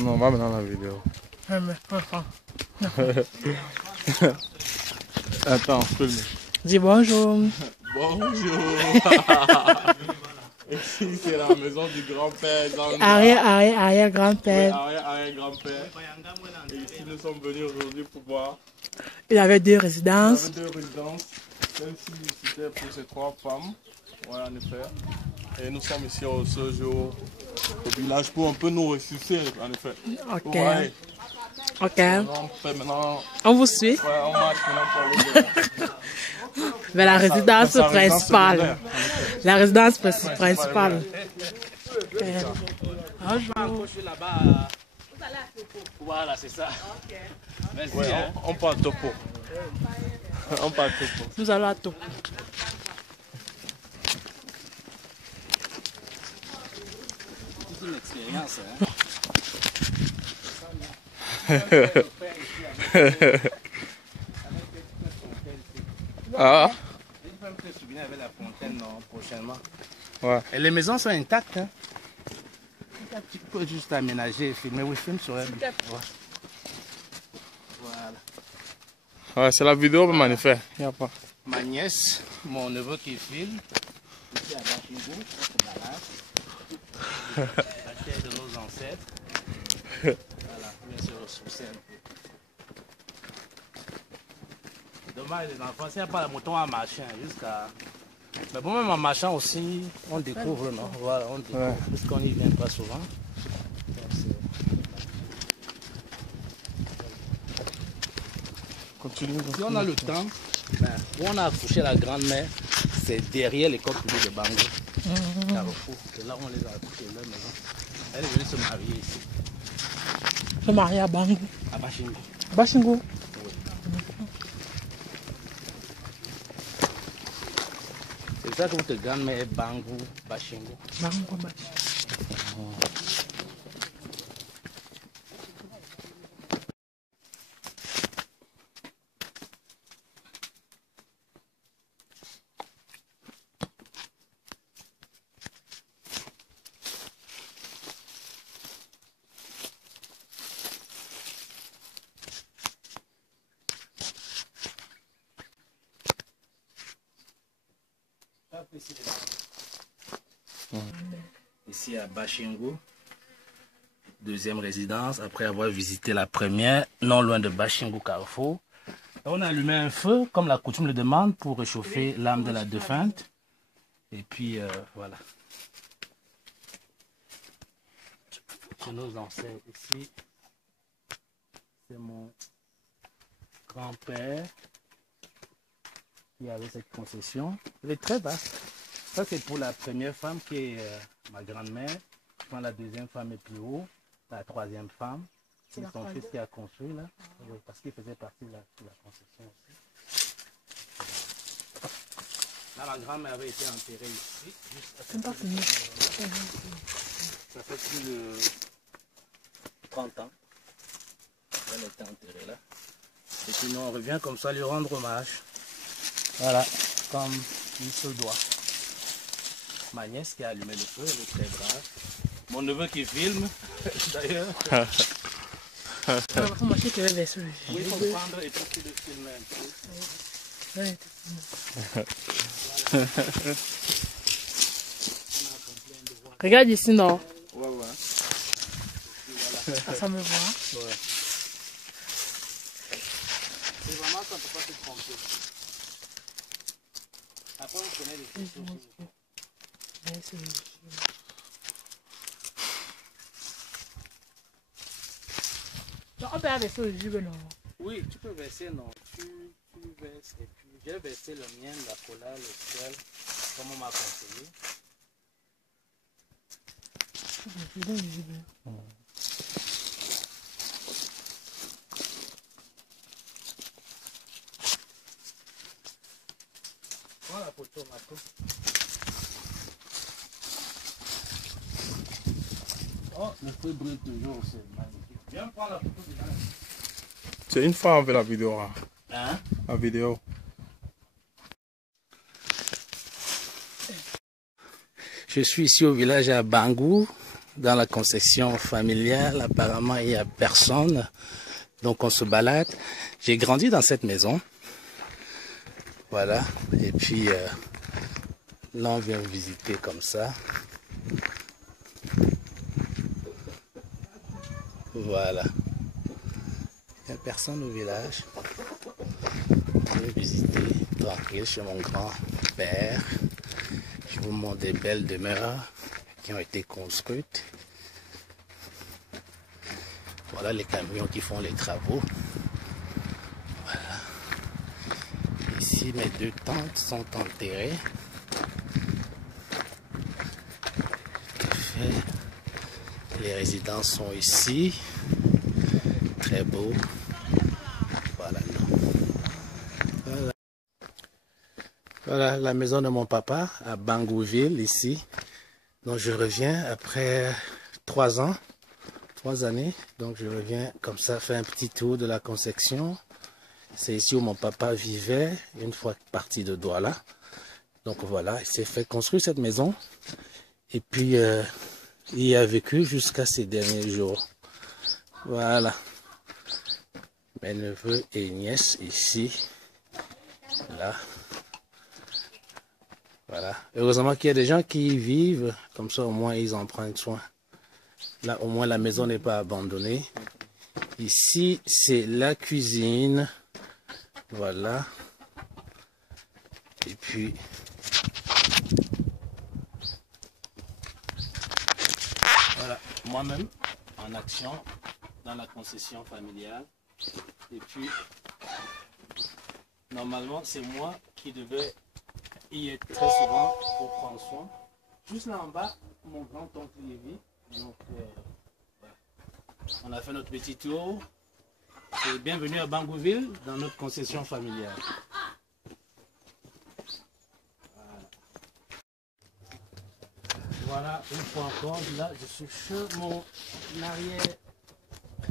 Non, on va maintenant la vidéo. Attends, filme. Dis bonjour. Bonjour. Ici, c'est la maison du grand-père. Arrière-grand-père. Arrière-grand-père. Et ici, nous sommes venus aujourd'hui pour voir. Il avait deux Il résidences. avait deux résidences. Celle-ci, c'était pour ces trois femmes. Voilà, en effet. Et nous sommes ici ce jour au village pour un peu nous ressusciter, en effet. Ok. Vous voyez. Ok. On fait maintenant. On vous suit Ouais, on marche maintenant pour aller vers la résidence principale. La résidence principale. Bonjour. Voilà, c'est ça. Merci. Ouais, on part à Topo. On part à Topo. Nous allons à tout. C'est une expérience. Ah. Il faut me souvenir avec la fontaine prochainement. Ouais. Et les maisons sont intactes. Hein. Un petit peu juste aménager et filmer. Oui, filme sur elle. Ouais. Voilà. Ouais, c'est la vidéo, mais en effet. Il n'y a pas. Ma nièce, mon neveu qui filme. Ici à Bachingou, on se balade. La terre de nos ancêtres. Voilà, bien se ressourcer un peu. Dommage les enfants, s'il n'y a pas la mouton à marcher jusqu'à... Mais bon, même en marchant aussi, on découvre, non? Voilà, on découvre, Ouais. parce qu'on n'y vient pas souvent. Continue. Si on a le temps, ben, où on a accouché la grand-mère, c'est derrière l'école publique de Bangou. Carrefour, c'est là où on les a accouchés, leur maison. Elle est venue se marier ici, Je marie à Bangou. à Bachingou. Bachingou. C'est ça que votre grand-mère est Bangou, Bachingou. Bangou, Bachingou. Ici à Bachingou, deuxième résidence, après avoir visité la première, non loin de Bachingou Carrefour. On a allumé un feu, comme la coutume le demande, pour réchauffer l'âme de la défunte. Et puis, voilà. Chez nos ancêtres ici, c'est mon grand-père qui avait cette concession. Elle est très vaste. Ça, c'est pour la première femme qui est ma grand-mère. Quand la deuxième femme est plus haut, la troisième femme, c'est son fils qui a construit là, oui, parce qu'il faisait partie de la concession aussi. Là, ma grand-mère avait été enterrée ici. Juste à cette ça fait plus de 30 ans. Elle était enterrée là. Et puis nous, on revient comme ça lui rendre hommage. Voilà, comme il se doit. Ma nièce qui a allumé le feu, elle est très brave. Mon neveu qui filme, d'ailleurs. Il faut marcher que le vaisseau. Oui, il faut prendre et puis le filmer un peu. Ouais. Regarde ici, non? Ouais, ouais. Ça me voit. Ouais. C'est vraiment ça, on ne peut pas se tromper. Après, on connaît les choses. On peut verser le jus, non? Oui, tu peux verser, non. Tu verses et puis j'ai versé le mien, la cola, le sel, comme on m'a conseillé. Prends la photo, Marco. Oh, le feu brûle toujours, c'est magnifique. Viens prendre la photo déjà. C'est une fois avec la vidéo. Hein. Hein? La vidéo. Je suis ici au village à Bangou, dans la concession familiale. Apparemment, il n'y a personne. Donc, on se balade. J'ai grandi dans cette maison. Voilà. Et puis, là, on vient visiter comme ça. Voilà. Il n'y a personne au village. Je vais visiter tranquille chez mon grand-père. Je vous montre des belles demeures qui ont été construites. Voilà les camions qui font les travaux. Voilà. Ici, mes deux tantes sont enterrées. Les résidences sont ici. Très beau. Voilà, voilà la maison de mon papa à Bangouville, ici. Donc je reviens après 3 ans, 3 années. Donc je reviens comme ça, faire un petit tour de la concession. C'est ici où mon papa vivait, une fois parti de Douala. Donc voilà, il s'est fait construire cette maison. Et puis, il y a vécu jusqu'à ses derniers jours. Voilà. Mes neveux et nièces ici. Là. Voilà. Heureusement qu'il y a des gens qui y vivent. Comme ça, au moins, ils en prennent soin. Là, au moins, la maison n'est pas abandonnée. Ici, c'est la cuisine. Voilà. Et puis... voilà, moi-même, en action, dans la concession familiale. Et puis, normalement, c'est moi qui devais y être très souvent pour prendre soin. Juste là en bas, mon grand-oncle Lévi. Donc, voilà. On a fait notre petit tour. Et bienvenue à Bangouville, dans notre concession familiale. Voilà, une fois encore, là, je suis chez mon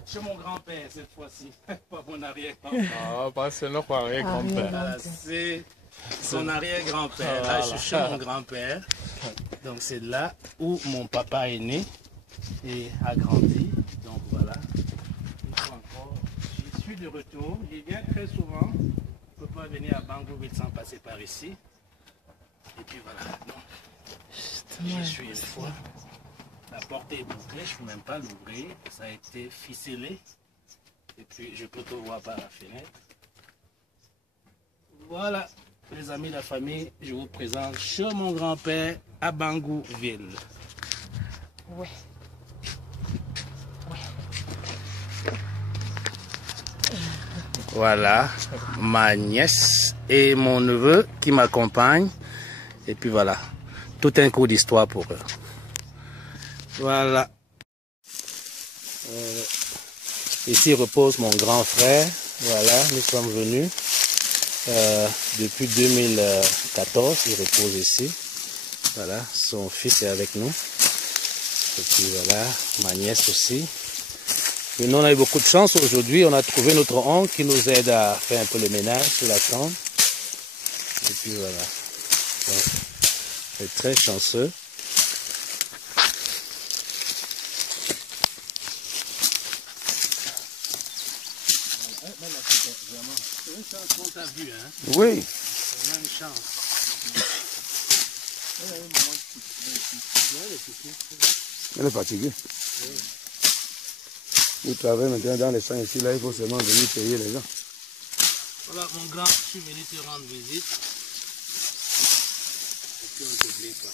chez mon grand-père cette fois-ci, pas mon arrière-grand-père. Ah, pas c'est notre arrière-grand-père. Voilà, c'est son arrière-grand-père. Là, je suis chez mon grand-père. Donc, c'est là où mon papa est né et a grandi. Donc, voilà. Une fois encore, je suis de retour. J'y viens très souvent. Je ne peux pas venir à Bangouville sans passer par ici. Et puis, voilà. Donc, je suis une fois. La porte est bouclée, je ne peux même pas l'ouvrir. Ça a été ficelé. Et puis, je peux tout voir par la fenêtre. Voilà, les amis de la famille, je vous présente chez mon grand-père à Bangouville. Ouais. Voilà, ma nièce et mon neveu qui m'accompagnent. Et puis voilà, tout un cours d'histoire pour eux. Voilà. Ici repose mon grand frère. Voilà, nous sommes venus. Depuis 2014, il repose ici. Voilà, son fils est avec nous. Et puis voilà, ma nièce aussi. Et nous, on a eu beaucoup de chance aujourd'hui. On a trouvé notre oncle qui nous aide à faire un peu le ménage sur la chambre. Et puis voilà. Donc, on est très chanceux. C'est une chance qu'on t'a vu, hein? Oui. C'est une chance. Elle est fatiguée. Il travaille maintenant dans les champs ici, là, il faut seulement venir payer les gens. Voilà, mon grand, je suis venu te rendre visite. Et puis on ne t'oublie pas.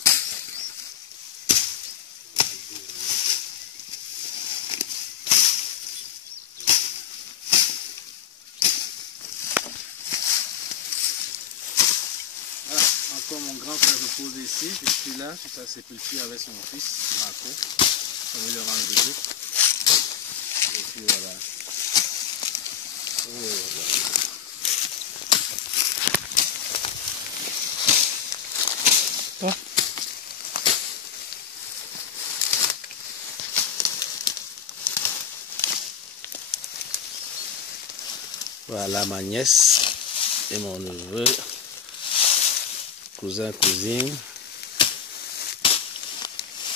Voilà, encore mon grand frère repose ici. Je suis là, sur sa sépulture avec son fils, Marco. On va le rendre visite. Et puis voilà. Oh, voilà. Voilà ma nièce et mon neveu, cousin, cousine.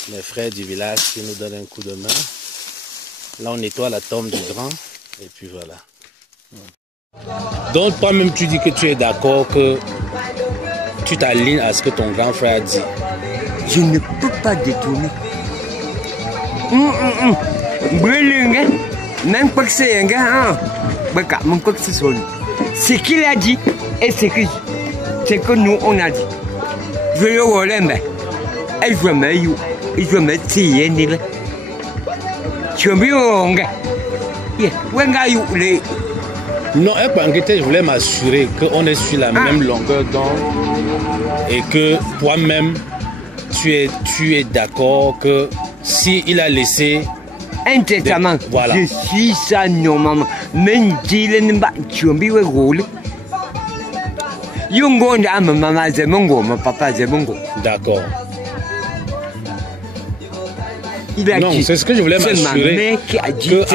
mes frères du village qui nous donnent un coup de main. Là, on nettoie la tombe du grand. Et puis voilà. Donc, toi-même, tu dis que tu es d'accord que tu t'alignes à ce que ton grand frère dit. Je ne peux pas détourner. Même pas que c'est un gars. Ce qu'il a dit et ce que nous on a dit. Je le relève, mais je veux me tirer. Je veux Non, je voulais m'assurer qu'on est sur la même longueur d'onde et que toi-même, tu es d'accord que s'il a laissé un testament, voilà. Je suis ça normalement. Même si je ne pas rouler. Maman, c'est mon go, mon papa, c'est mon go. D'accord. Non, c'est ce que je voulais m'assurer.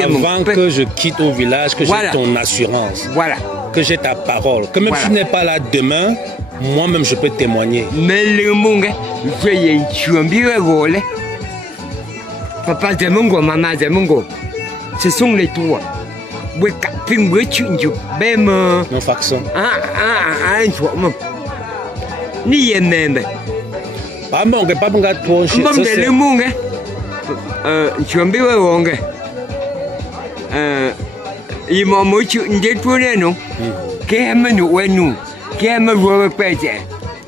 Avant que je quitte au village, que j'ai ton assurance. Voilà. Que j'ai ta parole. Que même si tu n'es pas là demain, moi-même je peux témoigner. Mais le monde, papa c'est mon go, maman c'est mon go. Ce sont les trois. Même. Non, façon. Ni même. Pas bon, pas bon, gars, pour chier. Le monde, tu as bien wrong. Il m'a moché une détournée, non? Qui aime nous, qui aime voir péter,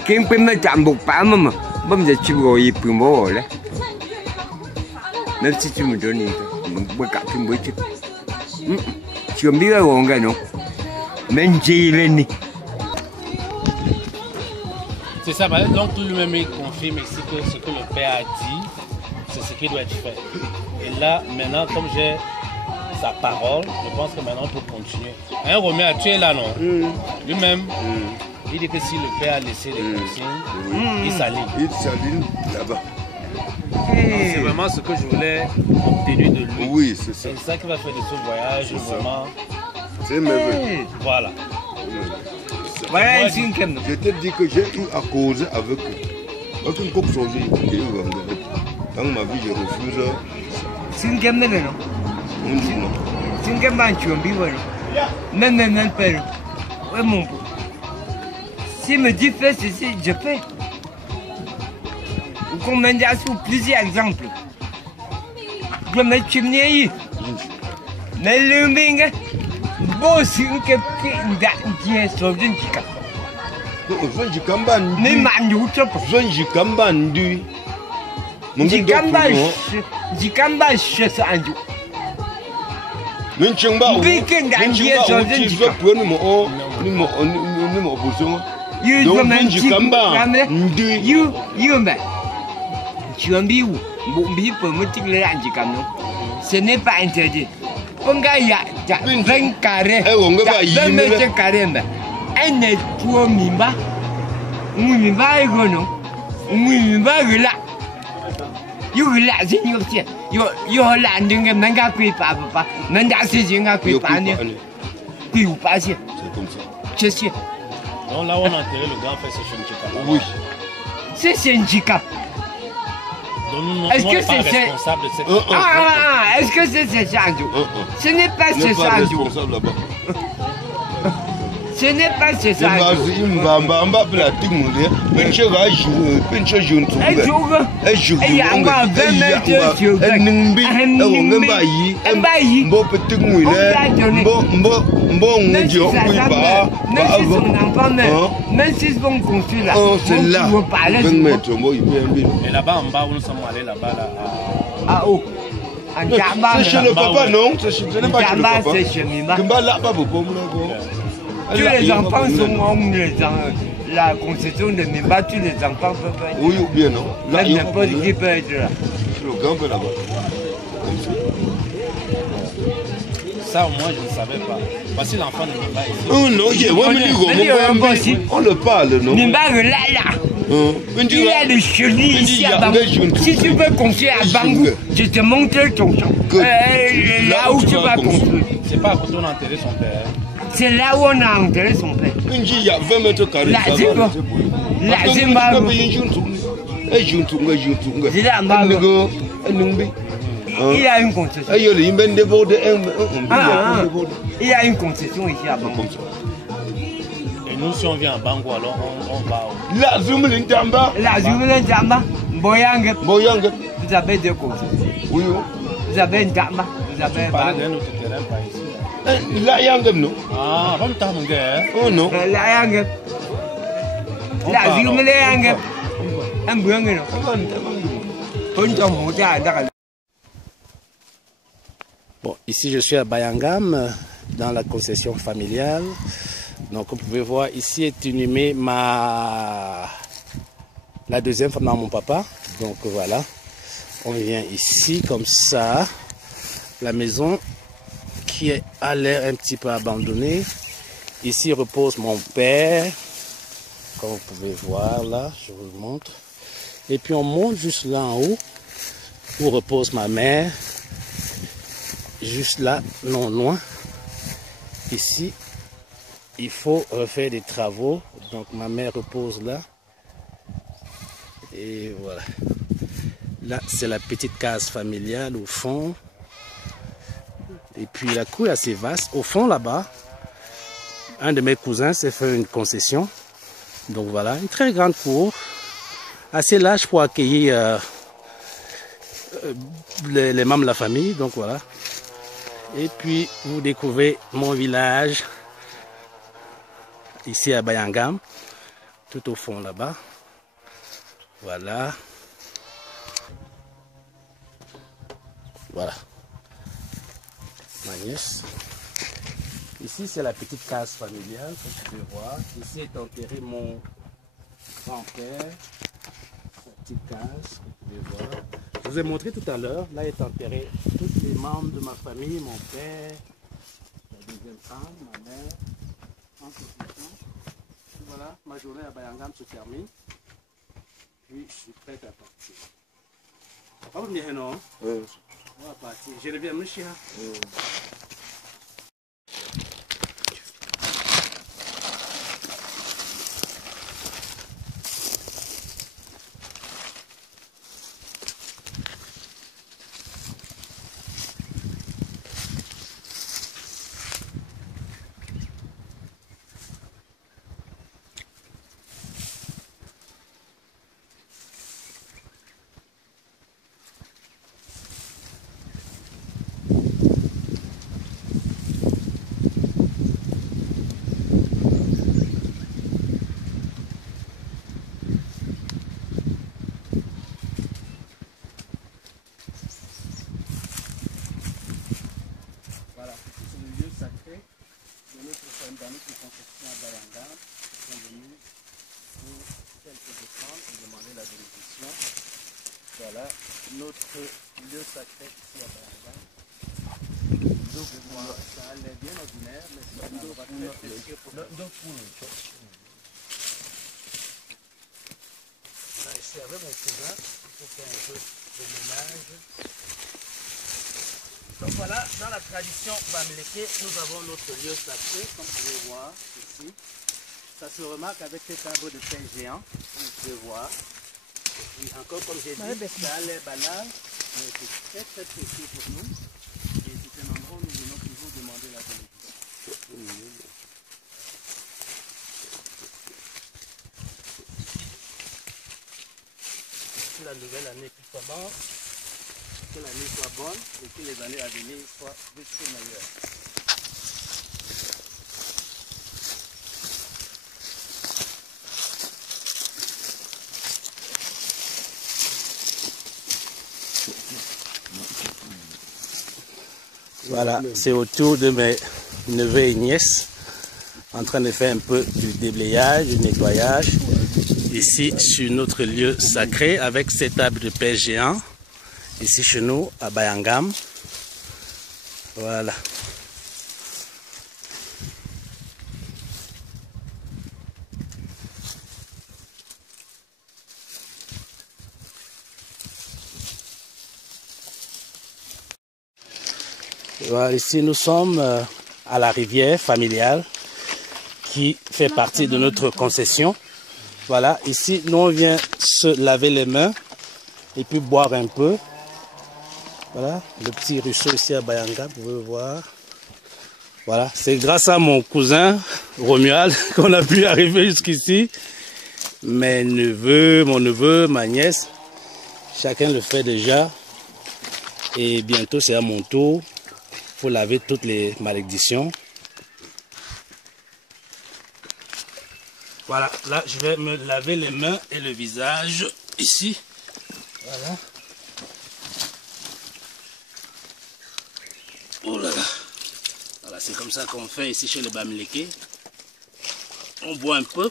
qui peut me tambour pas, maman. Bon, je suis voyé pour moi, là. Même si tu me donnes, tu as bien wrong, non? Même si il est. C'est ça, donc lui-même il confirme ici que ce que le père a dit, c'est ce qui doit être fait. Et là, maintenant, comme j'ai sa parole, je pense que maintenant on peut continuer. Hein, Romain, tu es là, non? Lui-même, il dit que si le père a laissé les consignes, il s'aligne. Il s'aligne là-bas. C'est vraiment ce que je voulais obtenir de lui. Oui, c'est ça. C'est ça qui va faire de ce voyage vraiment. C'est merveilleux. Voilà. Voilà, je te dis que j'ai eu à causer avec eux. Parce qu'une coupe sauver, dans ma vie, je refuse. C'est une gamme, non? C'est une gamme, tu en vivre. Même, père. Oui, mon père. S'il me dit fais ceci, je fais. Vous comprenez sur plusieurs exemples. Je me suis mis. Mais le ming. Bon, c'est une qui est sauvé. Mais ma nous top. Ce n'est pas interdit. Il y a 20 carrés, 20 mètres carrés. Un est trop mimba. Mimba est gono. Mimba est là. You relax in your chair. You're landing a manga paper, papa. Manda says you have paper. Puis vous passez. C'est comme ça. C'est sûr. Donc là, on a enterré le grand frère, c'est Chenchika. Oui. C'est Chenchika. Est-ce que c'est responsable de cette est-ce que c'est Sandou? Ce n'est pas ce Sandou. Ce n'est pas ce Sandou. Il va m'appeler la team. Pinche va jouer. Pinche joue. Elle joue. Il y a un 20 mètres sur le Nimbi. Mbo petit mouille. Mbo n'dio. Même si c'est bon construit là. C'est là. 20 mètres. Et là-bas en bas où nous sommes allés là-bas là. Ah oh. C'est chez le papa, non? Ce n'est pas chez le papa. C'est chez Mima. Tous les enfants sont la concession de Mima, tous les enfants peuvent être. Oui ou bien non? Même n'importe qui peut être là. Le grand peut là-bas. Ça au moins je ne savais pas. Parce que l'enfant ne Mima ici. Oh non, on le parle, non? Mima est là. Il y a des chenilles ici à Bangou. Si tu veux construire à Bangou, je te montre ton champ. Là où tu vas construire. C'est pas à côté où on a enterré son père. C'est là où on a enterré son père. Il y a 20 mètres carrés. La Zimba. Il y a une concession. Il y a une concession ici à Bango. Et nous, si on vient à Bango, alors on va où? La Zumulintamba, Boyang. Vous avez deux concessions. Oui. Vous avez une Tamba. Vous avez parlé d'un autre terrain par ici. La Yangam, non? Ah, comme t'as mon gars. Oh non. La Yang. La Zumulintamba. Un bouillon. Bon, ici je suis à Bayangam, dans la concession familiale. Donc vous pouvez voir, ici est inhumée la deuxième femme de mon papa. Donc voilà, on vient ici comme ça. La maison qui a l'air un petit peu abandonnée. Ici repose mon père, comme vous pouvez voir là, je vous le montre. Et puis on monte juste là en haut, où repose ma mère. Juste là, non loin. Ici, il faut refaire des travaux. Donc ma mère repose là. Et voilà. Là, c'est la petite case familiale au fond. Et puis la cour est assez vaste. Au fond là-bas, un de mes cousins s'est fait une concession. Donc voilà, une très grande cour. Assez large pour accueillir les membres de la famille. Donc voilà. Et puis vous découvrez mon village ici à Bayangam, tout au fond là-bas. Voilà. Voilà. Ma nièce. Ici c'est la petite case familiale que vous pouvez voir. Ici est enterré mon grand-père. Petite case que vous pouvez voir. Je vous ai montré tout à l'heure, là est enterré tous les membres de ma famille, mon père, la deuxième femme, ma mère, en concession. Voilà, ma journée à Bayangam se termine. Puis je suis prêt à partir. On va venir, non? Oui. On va partir. Je reviens, monsieur. Voilà, c'est le lieu sacré de notre concession à Bayangam. Nous sommes venus pour quelques défendre et demander la bénédiction. Voilà, notre lieu sacré ici à Bayangam. Ça a l'air bien ordinaire, mais ça va très précieux pour nous. Là, je suis avec mon cousin pour faire un peu de ménage. Donc voilà, dans la tradition Bamileke, nous avons notre lieu sacré, comme vous pouvez voir ici. Ça se remarque avec cet arbre de pain géant, comme vous pouvez voir. Et puis encore, comme j'ai dit, ça a l'air banal, mais c'est très très précieux pour nous. Et c'est un endroit où nous venons toujours demander la bénédiction. Que la nouvelle année qui commence, que l'année soit bonne et que les années à venir soient beaucoup meilleures. Voilà, c'est au tour de mes neveux et nièces en train de faire un peu du déblayage, du nettoyage ici sur notre lieu sacré avec cet arbre de paix géant ici chez nous à Bayangam. Voilà. Voilà, ici nous sommes à la rivière familiale qui fait partie de notre concession. Voilà, ici, nous on vient se laver les mains et puis boire un peu. Voilà, le petit ruisseau ici à Bayanga, vous pouvez voir. Voilà, c'est grâce à mon cousin Romuald qu'on a pu arriver jusqu'ici. Mes neveux, mon neveu, ma nièce, chacun le fait déjà. Et bientôt c'est à mon tour. Il faut laver toutes les malédictions. Voilà, là je vais me laver les mains et le visage ici. Voilà. Oh là là. Voilà, c'est comme ça qu'on fait ici chez les Bamileke. On boit un peu.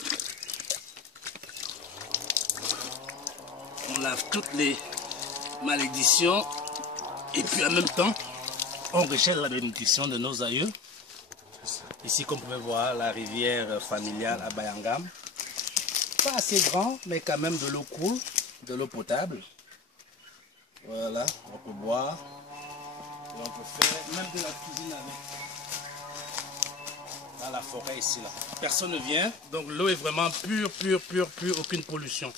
On lave toutes les malédictions. Et puis en même temps, on rejette la bénédiction de nos aïeux. Ici, comme vous pouvez voir, la rivière familiale à Bayangam. Pas assez grand, mais quand même de l'eau cool, de l'eau potable. Voilà, on peut boire. Et on peut faire même de la cuisine avec. Dans la forêt ici, là. Personne ne vient, donc l'eau est vraiment pure, pure, pure, pure, aucune pollution.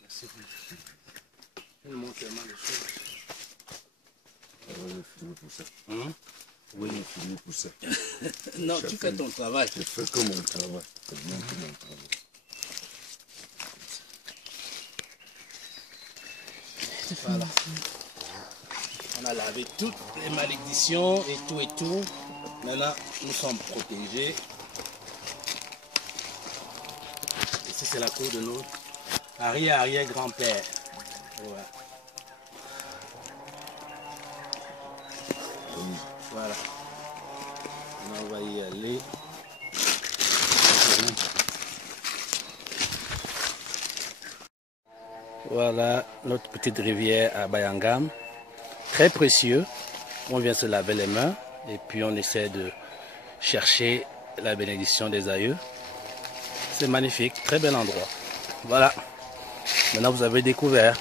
Merci. Il manque tellement de choses. Oui, il finit pour ça. Non, tu fais ton travail. Je fais que mon travail. C'est bien que mon travail. Voilà. On a lavé toutes les malédictions et tout et tout. Maintenant, nous sommes protégés. Ici, c'est la cour de nos arrière-arrière-grand-père. Voilà. Voilà. On va y aller. Voilà notre petite rivière à Bayangam. Très précieux. On vient se laver les mains et puis on essaie de chercher la bénédiction des aïeux. C'est magnifique, très bel endroit. Voilà. Maintenant vous avez découvert.